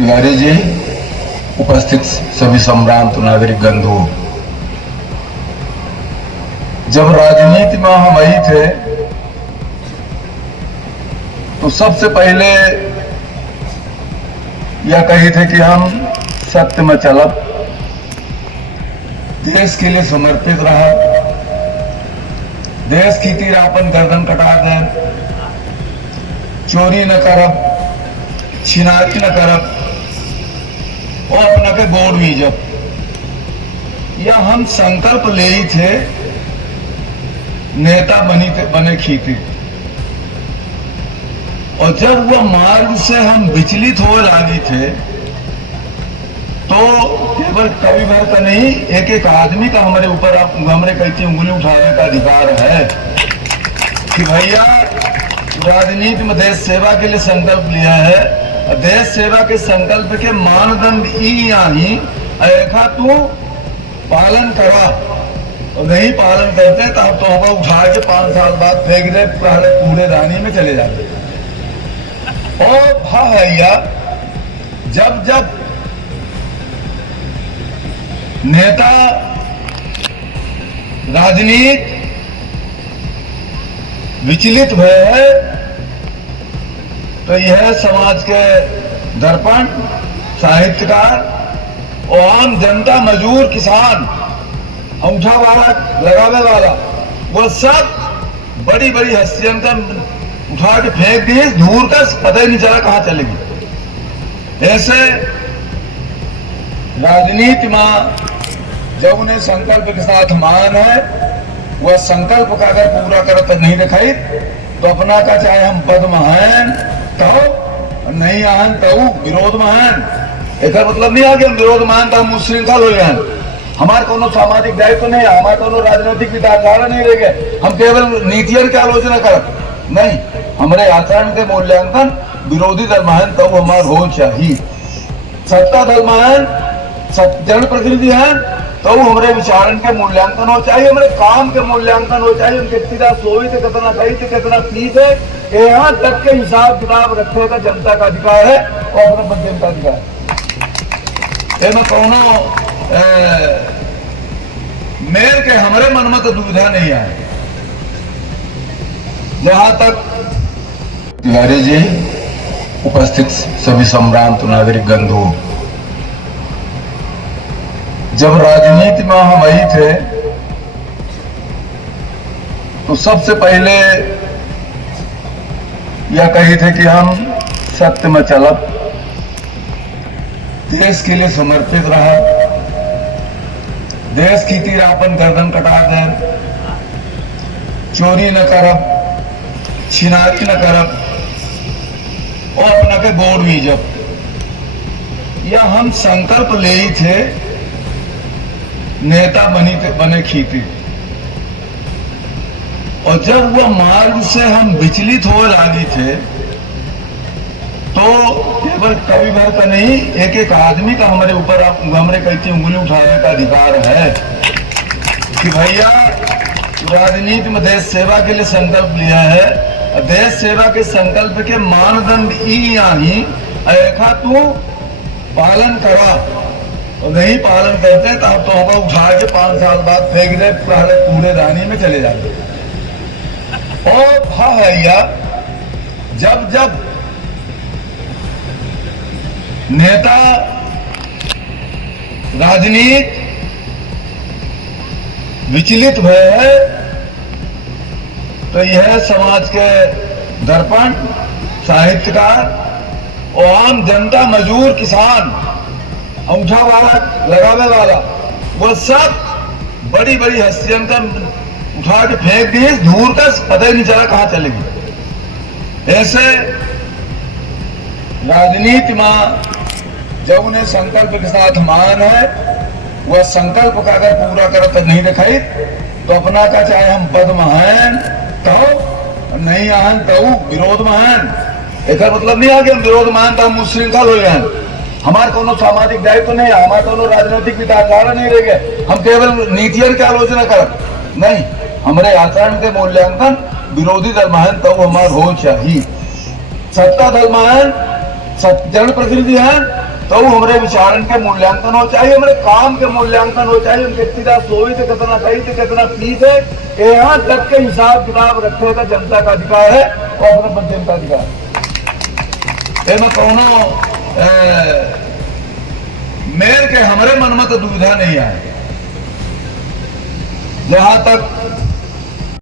तिवारी जी, उपस्थित सभी सम्भ्रांत नागरिक बंधु, जब राजनीति में हम आई थे तो सबसे पहले यह कही थे कि हम सत्य में चलब, देश के लिए समर्पित रहा, देश की तीर अपन गर्दन कटा दें, चोरी न करब, छिनारी न करब और अपना के गोड़ भी जब या हम संकल्प ले ही थे नेता बने खीते। और जब वह मार्ग से हम विचलित हो लागी थे तो केवल कवि भर का नहीं, एक एक आदमी का हमारे ऊपर हमारे कैसी उंगली उठाने का अधिकार है कि भैया राजनीति में देश सेवा के लिए संकल्प लिया है। देश सेवा के संकल्प के मानदंड ही ऐसा तू पालन करा, और नहीं पालन करते तो हम तो हमें उठा के 5 साल बाद फेंक दे, पहले कूड़ेदानी में चले जाते। और भैया जब जब नेता राजनीति विचलित हुए है तो यह समाज के दर्पण, साहित्यकार और आम जनता, मजदूर, किसान, अंगूठा वाला, लगावे वाला, वो सब बड़ी बड़ी हस्तियों का उठा के फेंक दिए, दूर का पता ही नहीं चला कहां चलेगी। ऐसे राजनीति में जब उन्हें संकल्प के साथ मान है, वह संकल्प का अगर पूरा करते नहीं दिखाई तो अपना का चाहे हम पद में हैं तो नहीं आहन तो विरोध में हैं। एक मतलब नहीं आ कि हम विरोध में तो हम मुश्रृंखल हो जाए, हमारे कोनो सामाजिक दायित्व नहीं है, हमारे कोनो राजनीतिक विचारधारा नहीं रह गए, हम केवल नीतियों की आलोचना कर नहीं, हमारे आचरण के मूल्यांकन विरोधी दल में तो हमारा हो चाहिए, सत्ता दल में जनप्रतिनिधि हैं तो हमारे विचारण के मूल्यांकन हो चाहिए, हमारे काम के मूल्यांकन हो चाहिए, उनके कितना सोई थे, कितना सही थे, कितना पीस है, यहाँ तक के हिसाब किताब रखे का जनता का अधिकार है और अपने मध्यम का अधिकार है। में कोनो मेल के हमारे मन में तो दुविधा नहीं आए। जहां तक तिवारी जी, उपस्थित सभी सम्भ्रांत नागरिक बंधु, जब राजनीति में हम आई थे तो सबसे पहले यह कही थे कि हम सत्य में चलब, देश के लिए समर्पित रहा, देश की तीर अपन गर्दन कटा दें, चोरी न करब, छिनारी न करब और अपना के गोड़ भी जब या हम संकल्प ले ही थे नेता बने खीते। और जब वह मार्ग से हम विचलित हो लागी थे तो केवल कवि भर का नहीं, एक एक आदमी का हमारे ऊपर हमारे कैसी उंगली उठाने का अधिकार है कि भैया राजनीति में देश सेवा के लिए संकल्प लिया है। देश सेवा के संकल्प के मानदंड ही ऐसा तू पालन करा, और नहीं पालन करते तो हम तो हमें उठा के 5 साल बाद फेंक दे, पहले कूड़ेदानी में चले जाते। और भैया जब जब नेता राजनीति विचलित हुए है तो यह समाज के दर्पण, साहित्यकार और आम जनता, मजदूर, किसान, अंगूठा वाला, लगावे वाला, वो सब बड़ी बड़ी हस्तियों का उठा के फेंक दिए, दूर का पता ही नहीं चला कहां चलेगी। ऐसे राजनीति में जब उन्हें संकल्प के साथ मान है, वह संकल्प का अगर पूरा करते नहीं दिखाई तो अपना का चाहे हम पद में हैं तो नहीं आहन तो विरोध में हैं। एक मतलब नहीं आ कि हम विरोध में हैं तो हम मुश्रृंखल हो जाए, हमारे कोनो सामाजिक दायित्व नहीं है, हमारे कोनो राजनीतिक विचारधारा नहीं रह गए, हम केवल नीतियों की आलोचना कर नहीं, हमारे आचरण के मूल्यांकन विरोधी दल में तो हमारा हो चाहिए, सत्ता दल में जनप्रतिनिधि हैं तो हमारे विचारन के मूल्यांकन हो चाहिए, हमारे काम के मूल्यांकन हो चाहिए, उनके कितना सोई थे, कितना कही थे, कितना फीस है, यहाँ तक के हिसाब किताब रखे का जनता का अधिकार है और अपने बच्चे का अधिकार है। मैं कौनो मेर के हमारे मन में तो दुविधा नहीं आए। जहां तक